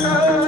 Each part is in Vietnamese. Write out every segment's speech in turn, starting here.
Jesus.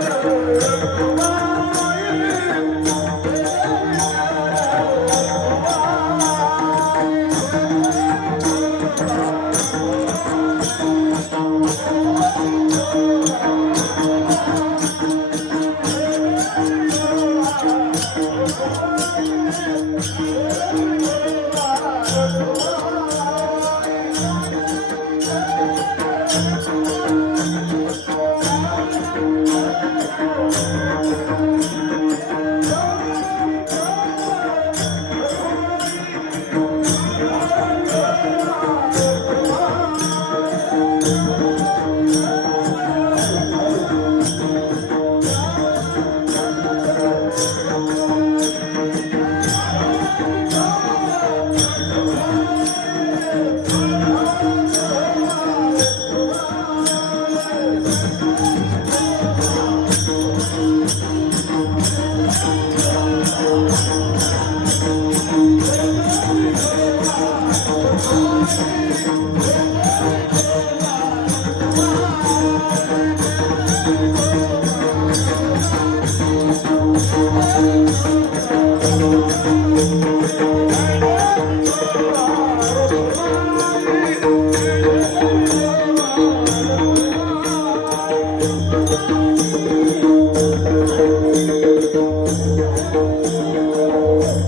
Thank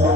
you.